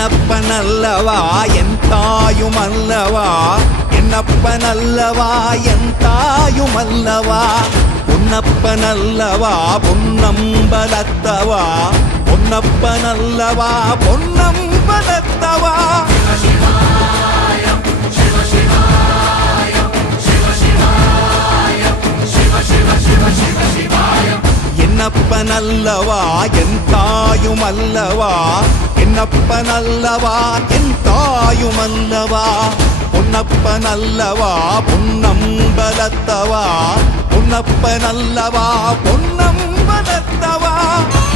என்னப்பனல்லவா என் தாயுமல்லவா, என்னப்பனல்லவா என் தாயுமல்லவா, பொன்னப்பனல்லவா பொன்னம்பலத்தவா, பொன்னப்பனல்லவா பொன்னம்பலத்தவா. என்னப்பனல்லவா என் தாயுமல்லவா, என்னப்பனல்லவா என் தாயுமல்லவா, பொன்னப்பனல்லவா பொன்னம்பலத்தவா, பொன்னப்பனல்லவா பொன்னம்பலத்தவா.